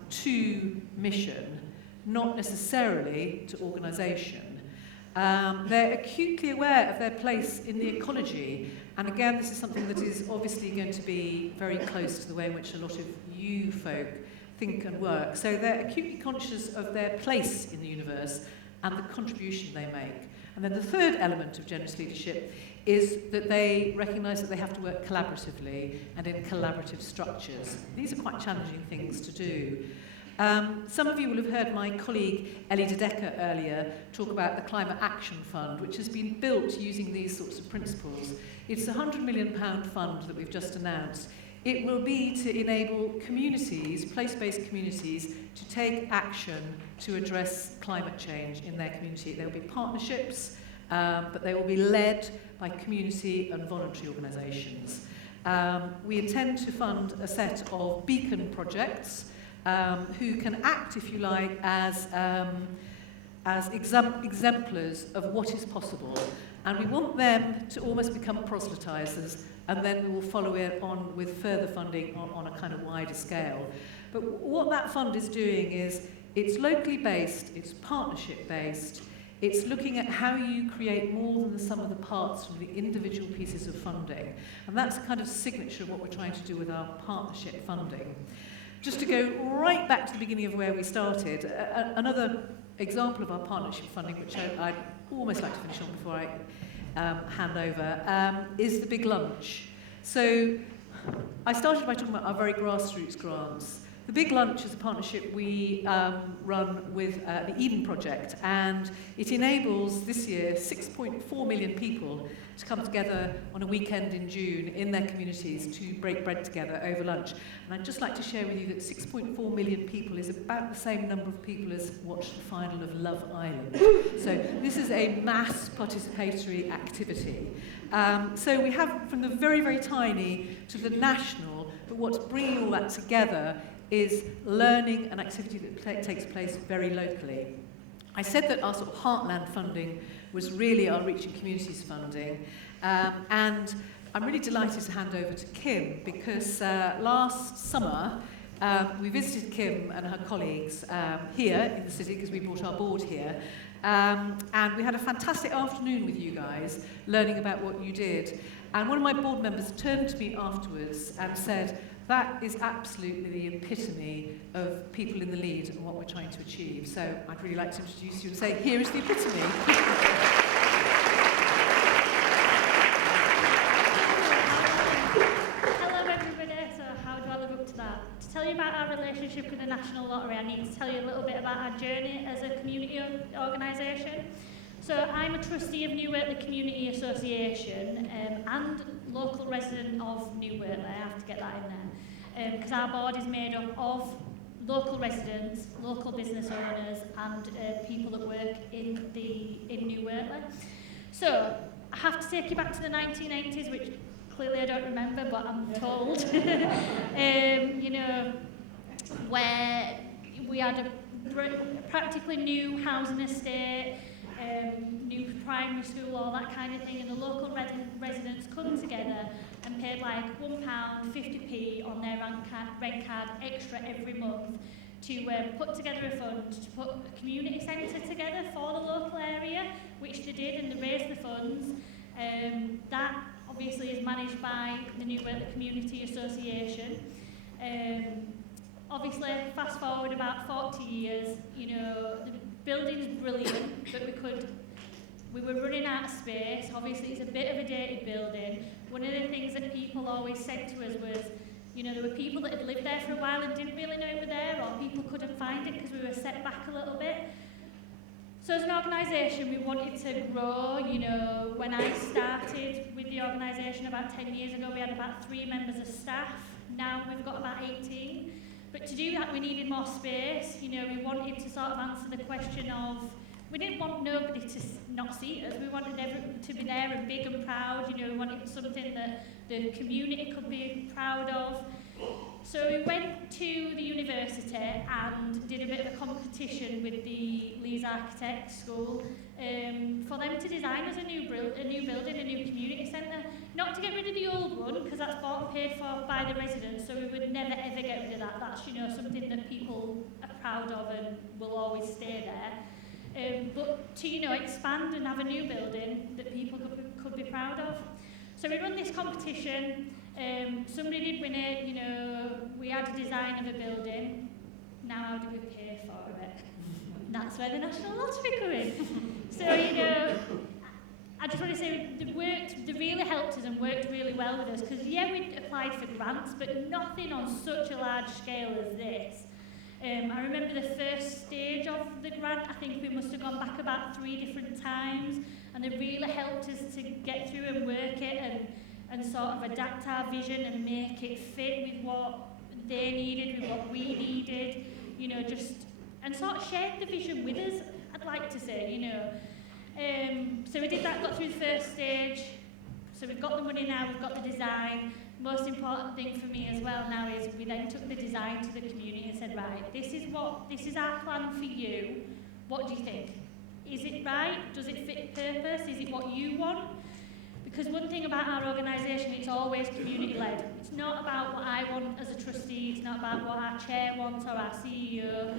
to mission, not necessarily to organisation. They're acutely aware of their place in the ecology, and again, this is something that is obviously going to be very close to the way in which a lot of you folk think and work. So they're acutely conscious of their place in the universe and the contribution they make. And then the third element of generous leadership is that they recognise that they have to work collaboratively and in collaborative structures. These are quite challenging things to do. Some of you will have heard my colleague Ellie De Decker earlier talk about the Climate Action Fund, which has been built using these sorts of principles. It's a £100 million fund that we've just announced. It will be to enable communities, place-based communities, to take action to address climate change in their community. There will be partnerships, but they will be led by community and voluntary organisations. We intend to fund a set of beacon projects who can act, if you like, as exemplars of what is possible. And we want them to almost become proselytisers, and then we will follow it on with further funding on a kind of wider scale. But what that fund is doing is it's locally based, it's partnership based, it's looking at how you create more than the sum of the parts from the individual pieces of funding. And that's a kind of signature of what we're trying to do with our partnership funding. Just to go right back to the beginning of where we started, another example of our partnership funding, which I'd almost like to finish on before I hand over, is the Big Lunch. So I started by talking about our very grassroots grants. The Big Lunch is a partnership we run with the Eden Project, and it enables this year 6.4 million people to come together on a weekend in June in their communities to break bread together over lunch. And I'd just like to share with you that 6.4 million people is about the same number of people as watched the final of Love Island. So this is a mass participatory activity. So we have from the very, very tiny to the national, but what's bringing all that together is learning an activity that takes place very locally. I said that our sort of heartland funding was really our Reaching Communities funding, and I'm really delighted to hand over to Kim, because last summer we visited Kim and her colleagues here in the city, because we brought our board here, and we had a fantastic afternoon with you guys, learning about what you did. And one of my board members turned to me afterwards and said, that is absolutely the epitome of people in the lead and what we're trying to achieve. So I'd really like to introduce you and say, here is the epitome. Hello everybody, so how do I live up to that? To tell you about our relationship with the National Lottery, I need to tell you a little bit about our journey as a community organisation. So I'm a trustee of New Wortley Community Association and local resident of New Wortley. I have to get that in there, because our board is made up of local residents, local business owners, and people that work in New Wortley. So I have to take you back to the 1980s, which clearly I don't remember, but I'm told. You know, where we had a practically new housing estate, new primary school, all that kind of thing, and the local residents come together and paid like £1, 50p on their rent card extra every month to put together a fund to put a community centre together for the local area, which they did, and they raised the funds. That obviously is managed by the New Wales Community Association. Obviously, fast forward about 40 years, you know, the building's brilliant, but we were running out of space. Obviously, it's a bit of a dated building. One of the things that people always said to us was, you know, there were people that had lived there for a while and didn't really know it were there, or people couldn't find it because we were set back a little bit. So as an organisation, we wanted to grow. You know, when I started with the organisation about 10 years ago, we had about 3 members of staff. Now we've got about 18. But to do that, we needed more space. You know, we wanted to sort of answer the question of, we didn't want nobody to not see us. We wanted everyone to be there and big and proud. You know, we wanted something that the community could be proud of. So we went to the university and did a bit of a competition with the Leeds Architects School for them to design us a new building, a new community centre. Not to get rid of the old one, because that's bought and paid for by the residents, so we would never ever get rid of that. That's, you know, something that people are proud of and will always stay there. But to, you know, expand and have a new building that people could be proud of. So we run this competition. Somebody did win it. You know, we had a design of a building. Now how do we pay for it? That's where the National Lottery come in. So, you know, I just want to say they really helped us and worked really well with us, because yeah, we applied for grants, but nothing on such a large scale as this. I remember the first stage of the grant, I think we must have gone back about 3 different times, and they really helped us to get through and work it and sort of adapt our vision and make it fit with what they needed, with what we needed, you know, and sort of shared the vision with us, I'd like to say, you know. So we did that, got through the first stage. So we've got the money now, we've got the design. Most important thing for me as well now is we then took the design to the community and said, right, this is our plan for you. What do you think? Is it right? Does it fit purpose? Is it what you want? Because one thing about our organisation, it's always community-led. It's not about what I want as a trustee, it's not about what our chair wants or our CEO.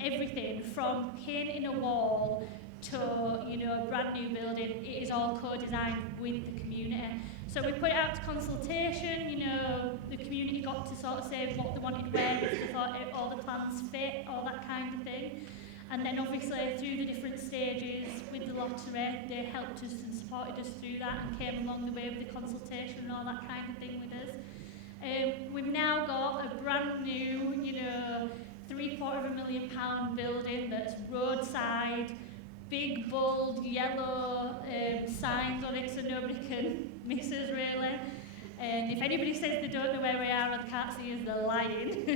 Everything from painting a wall to, you know, a brand new building, it is all co-designed with the community. So we put it out to consultation, you know, the community got to sort of say what they wanted where, if they thought all the plans fit, all that kind of thing. And then obviously through the different stages with the lottery, they helped us and supported us through that and came along the way with the consultation and all that kind of thing with us. We've now got a brand new, you know, £750,000 building that's roadside, big, bold, yellow signs on it so nobody can miss us, really. And if anybody says they don't know where we are or they can't see us, they're lying.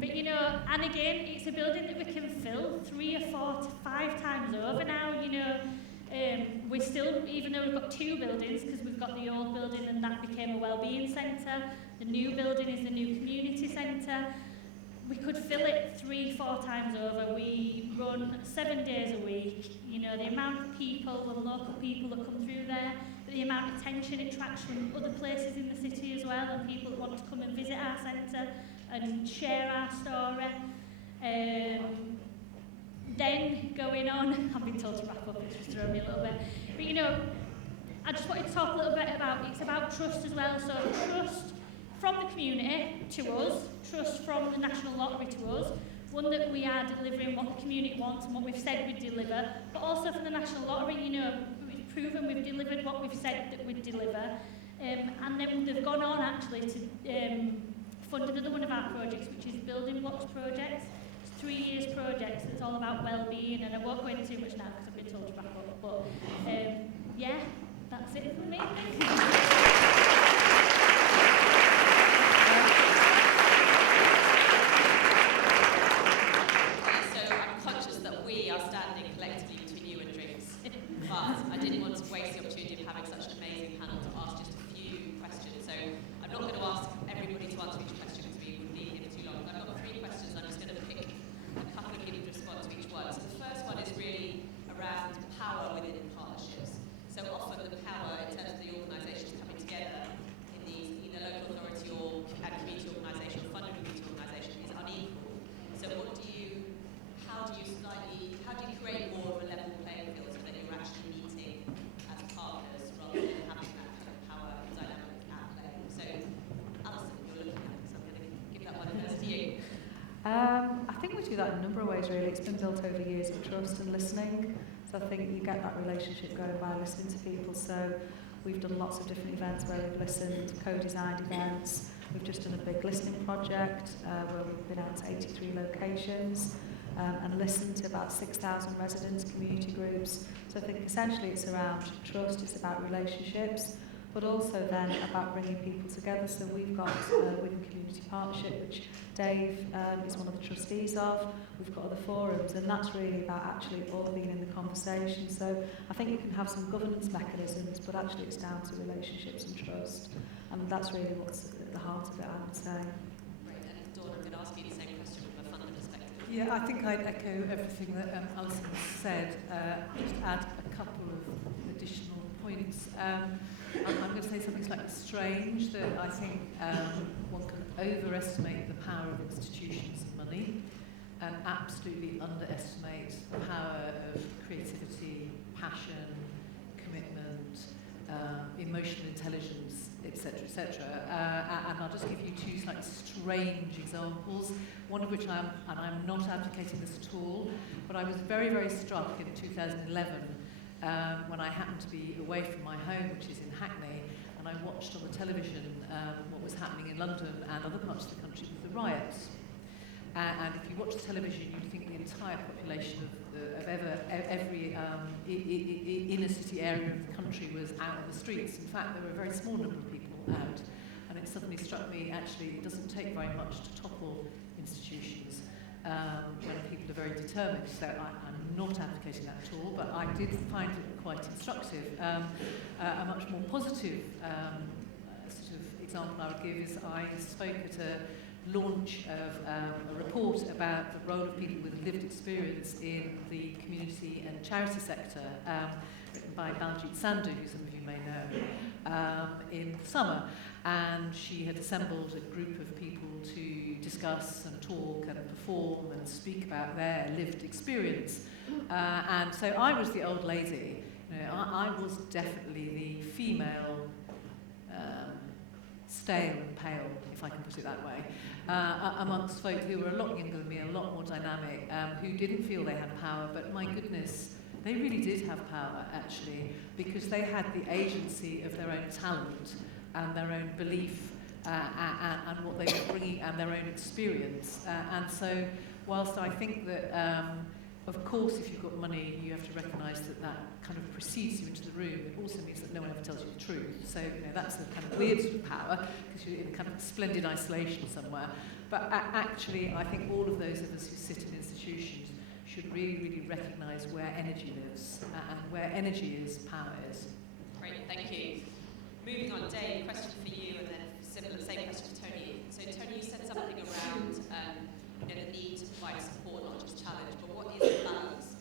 But, you know, and again, it's a building that we can fill 3 or 4 to 5 times over now, you know. We're still, even though we've got 2 buildings, because we've got the old building and that became a wellbeing centre, the new building is the new community centre. We could fill it 3-4 times over. We run 7 days a week. You know, the amount of people, the local people that come through there, the amount of attention it attracts from other places in the city as well, and people that want to come and visit our centre and share our story. Then going on, I've been told to wrap up, it's just thrown me a little bit. But you know, I just wanted to talk a little bit about, it's about trust as well. So trust from the community to us, trust from the National Lottery to us, one that we are delivering what the community wants and what we've said we'd deliver, but also for the National Lottery, you know, we've proven we've delivered what we've said that we'd deliver. And then they've gone on actually to fund another one of our projects, which is Building Blocks Projects. It's 3 years projects, it's all about well-being, and I won't go into too much now because I've been told to wrap up, but yeah, that's it from me. We are standing collectively between you and drinks, but I didn't want to waste the opportunity of having such an amazing panel to ask just a few questions. So I'm not going to ask everybody to answer each question because we would leave here too long. I've got 3 questions. I'm just going to I think we do that in a number of ways, really. It's been built over years of trust and listening. So I think you get that relationship going by listening to people. So we've done lots of different events where we've listened, co-designed events. We've just done a big listening project where we've been out to 83 locations and listened to about 6,000 residents, community groups. So I think essentially it's around trust, it's about relationships, but also then about bringing people together. So we've got Wigan Community Partnership, which Dave is one of the trustees of. We've got other forums, and that's really about actually all being in the conversation. So I think you can have some governance mechanisms, but actually it's down to relationships and trust. And that's really what's at the heart of it, I would say. Right, and Dawn, I'm going to ask you the same question from a funder perspective. Yeah, I think I'd echo everything that Alison said, just add a couple of additional points. I'm going to say something slightly strange, that I think one can overestimate the power of institutions and money and absolutely underestimate the power of creativity, passion, commitment, emotional intelligence, etc., etc. And I'll just give you two slightly strange examples, one of which I'm not advocating this at all, but I was very, very struck in 2011 when I happened to be away from my home, which is in Hackney, and I watched on the television what was happening in London and other parts of the country with the riots. And if you watch the television, you'd think the entire population of every inner city area of the country was out on the streets. In fact, there were a very small number of people out. And it suddenly struck me, actually, it doesn't take very much to topple institutions when people are very determined. So I'm not advocating that at all, but I did find it quite instructive. A much more positive sort of example I would give is I spoke at a launch of a report about the role of people with lived experience in the community and charity sector, written by Baljit Sandhu, who some of you may know, in the summer. And she had assembled a group of people to discuss and talk and perform and speak about their lived experience. And so I was the old lady. You know, I was definitely the female stale and pale, if I can put it that way, amongst folk who were a lot younger than me, a lot more dynamic, who didn't feel they had power, but my goodness, they really did have power, actually, because they had the agency of their own talent and their own belief and what they were bringing and their own experience. And so, whilst I think that, of course, if you've got money, you have to recognise that that kind of precedes you into the room. It also means that no one ever tells you the truth. So, you know, that's the kind of weird sort of power, because you're in a kind of splendid isolation somewhere. But actually, I think all of those of us who sit in institutions should really, really recognise where energy lives, and where energy is, power is. Great, thank you. Moving on, Dave, question for you, and then similar, same question for Tony. So, Tony, you said something around the need to provide support, not just challenge, but what is the balance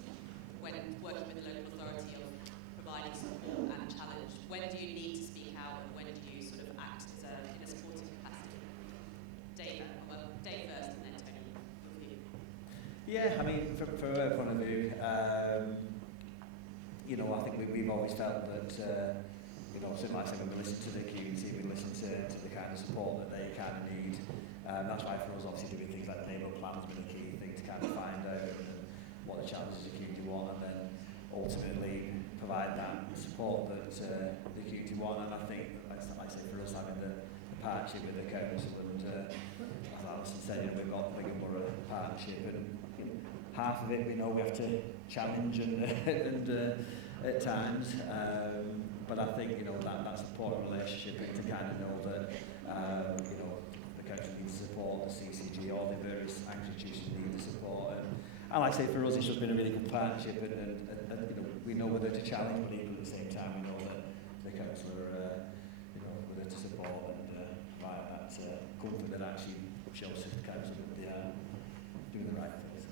when working with the local authority of providing support and challenge? When do you need to speak out, and when do you sort of act as in a supportive capacity? Dave, Dave first, and then Tony, with you. Yeah, I mean, from our point of view, I think we've always felt that, certainly like I said, when we listen to the community, we listen to the kind of support that they kind of need. That's why for us, obviously, doing things like the neighbourhood plans has been a key thing to kind of find out what the challenges the community want, and then ultimately provide that support that the community want. And I think, like I say, for us, having the partnership with the council, and as Alison said, we've got the Wigan Borough partnership, and half of it we know we have to challenge and at times, but I think that supporting relationship, to kind of know that the council needs support, the CCG, all the various institutions need the support, and like I say, for us it's just been a really good partnership, and we know whether to challenge, but even at the same time we know that the council are whether to support and provide that comfort that actually shows to the council that they are doing the right things.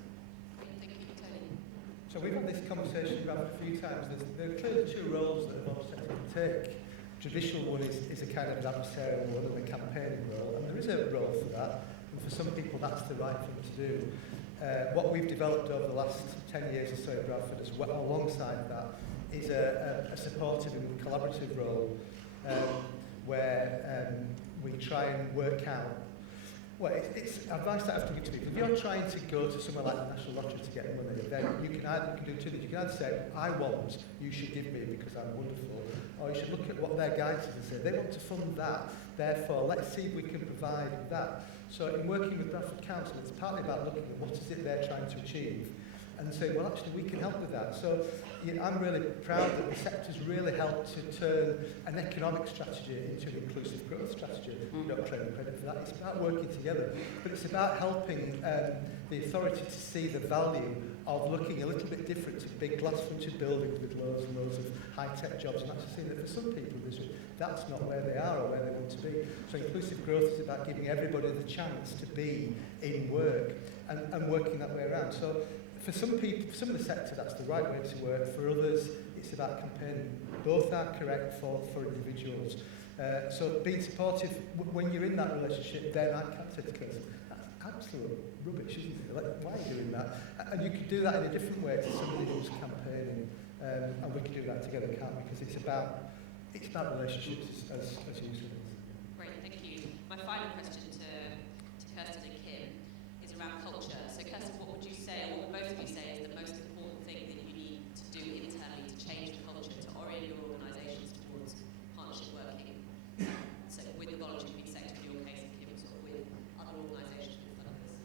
So we've had this conversation about a few times. There are clearly two roles that have offset can take. Traditional one is a kind of adversarial one, and a campaigning role, and there is a role for that, and for some people that's the right thing to do. What we've developed over the last 10 years or so at Bradford as well, alongside that, is a supportive and collaborative role where we try and work out Well, it's advice that I have to give to people. If you're trying to go to somewhere like the National Lottery to get money, then you can do two things. You can either say, I want, you should give me because I'm wonderful, or you should look at what their guidance is and say, they want to fund that, therefore let's see if we can provide that. So in working with Bradford Council, it's partly about looking at what is it they're trying to achieve and saying, well, actually, we can help with that. So I'm really proud that the sector's really helped to turn an economic strategy into an inclusive growth strategy. You don't claim credit for that. It's about working together. But it's about helping the authority to see the value of looking a little bit different to big glass-fronted buildings with loads and loads of high-tech jobs, and actually seeing that for some people in this room, that's not where they are or where they want to be. So inclusive growth is about giving everybody the chance to be in work and working that way around. So for some people, for some of the sector, that's the right way to work. For others, it's about campaigning. Both are correct for individuals. So being supportive, when you're in that relationship, then I can't say to Kirsten, that's absolute rubbish, isn't it? Like, why are you doing that? And you can do that in a different way to somebody who's campaigning. And we can do that together, can't we? Because it's about relationships as usual. Great, thank you. My final question to Kirsten and Kim is around culture. So Kirsten, what would you say, or what would both of you say is the most important thing that you need to do internally to change the culture, to orient your organisations towards partnership working? So with the voluntary public sector, in your case, and Kim, sort of with other organisations with funders.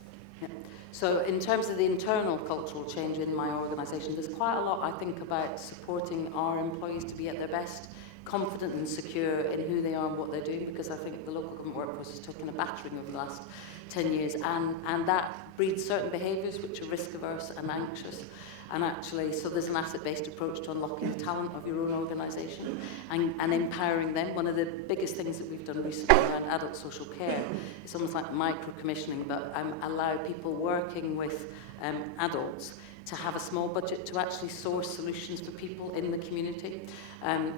Yeah. So in terms of the internal cultural change in my organisation, there's quite a lot I think about supporting our employees to be at their best, confident and secure in who they are and what they're doing, because I think the local government workforce has taken a battering over the last 10 years, and that breeds certain behaviours which are risk averse and anxious. And actually, so there's an asset-based approach to unlocking the talent of your own organisation and empowering them. One of the biggest things that we've done recently around adult social care is almost like micro-commissioning, but allow people working with adults to have a small budget to actually source solutions for people in the community. And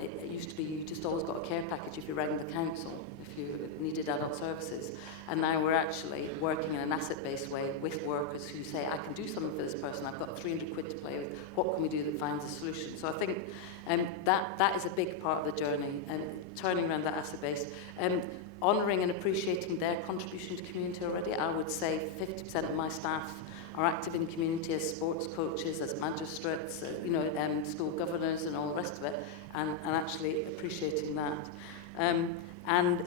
it used to be you just always got a care package if you rang the council, if you needed adult services. And now we're actually working in an asset-based way with workers who say, I can do something for this person, I've got 300 quid to play with, what can we do that finds a solution? So I think that is a big part of the journey, and turning around that asset-based. Honouring and appreciating their contribution to community already. I would say 50% of my staff are active in community as sports coaches, as magistrates, school governors and all the rest of it, and actually appreciating that. And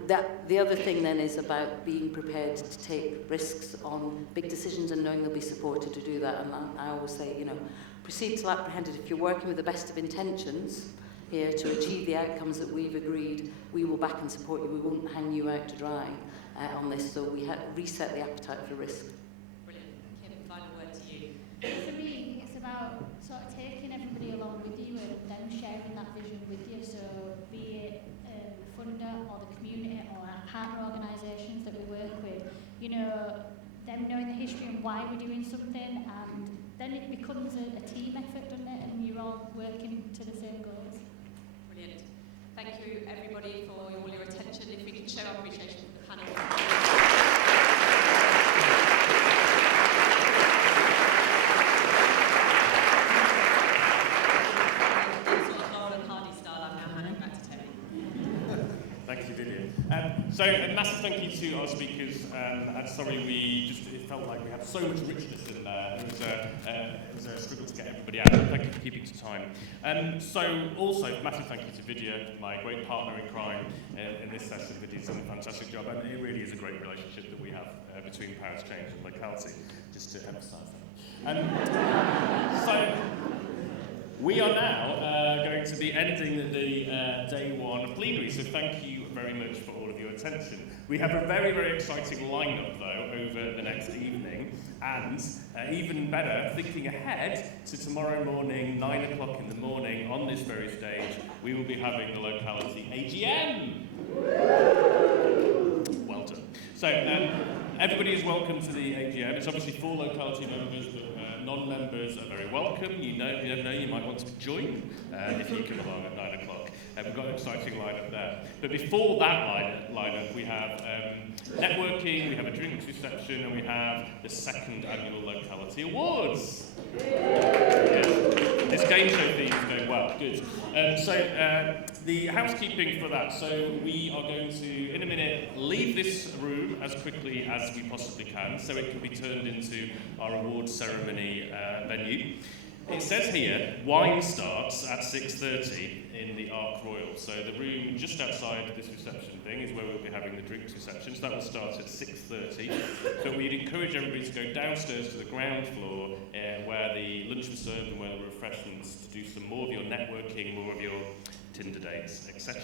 the other thing then is about being prepared to take risks on big decisions and knowing they'll be supported to do that. And I always say, proceed till apprehended. If you're working with the best of intentions here to achieve the outcomes that we've agreed, we will back and support you. We won't hang you out to dry on this. So we reset the appetite for risk. For me, it's about sort of taking everybody along with you and them sharing that vision with you. So be it a funder or the community or our partner organisations that we work with, them knowing the history and why we're doing something, and then it becomes a team effort, doesn't it? And you're all working to the same goals. Brilliant. Thank you everybody for all your attention. If we can show our appreciation for the panel. Thank you, Vidhya. So a massive thank you to our speakers. I'm sorry it felt like we had so much richness in there. It was a struggle to get everybody out. Thank you for keeping to time. So also massive thank you to Vidhya, my great partner in crime in this session. Vidhya's done a fantastic job, and it really is a great relationship that we have between Powers Change and Locality, just to emphasise that. So we are now going to be ending the day one plenary, so thank you very much for all of your attention. We have a very, very exciting lineup, though, over the next evening, and even better, thinking ahead to tomorrow morning, 9 o'clock in the morning, on this very stage, we will be having the Locality AGM. Well done. So everybody is welcome to the AGM. It's obviously for Locality members, but non-members are very welcome. You never know, you might want to join if you come along at 9 o'clock. We've got an exciting lineup there. But before that lineup, we have networking, we have a drinks reception, and we have the second annual Locality Awards. Yes. This game show theme is going well. Good. So the housekeeping for that. So we are going to, in a minute, leave this room as quickly as we possibly can so it can be turned into our awards ceremony venue. It says here, wine starts at 6:30 in the Ark Royal. So the room just outside this reception thing is where we'll be having the drinks reception. So that will start at 6:30. But we'd encourage everybody to go downstairs to the ground floor where the lunch was served and where there were refreshments to do some more of your networking, more of your Tinder dates, etc.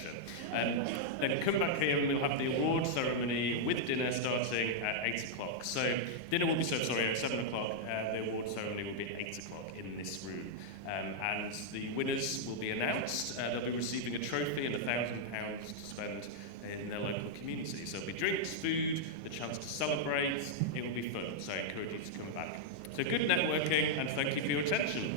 Then come back here and we'll have the award ceremony with dinner starting at 8 o'clock. So dinner will be served, at 7 o'clock. The award ceremony will be at 8 o'clock in this room. And the winners will be announced. They'll be receiving a trophy and £1,000 to spend in their local community. So there'll be drinks, food, the chance to celebrate. It will be fun, so I encourage you to come back. So good networking, and thank you for your attention.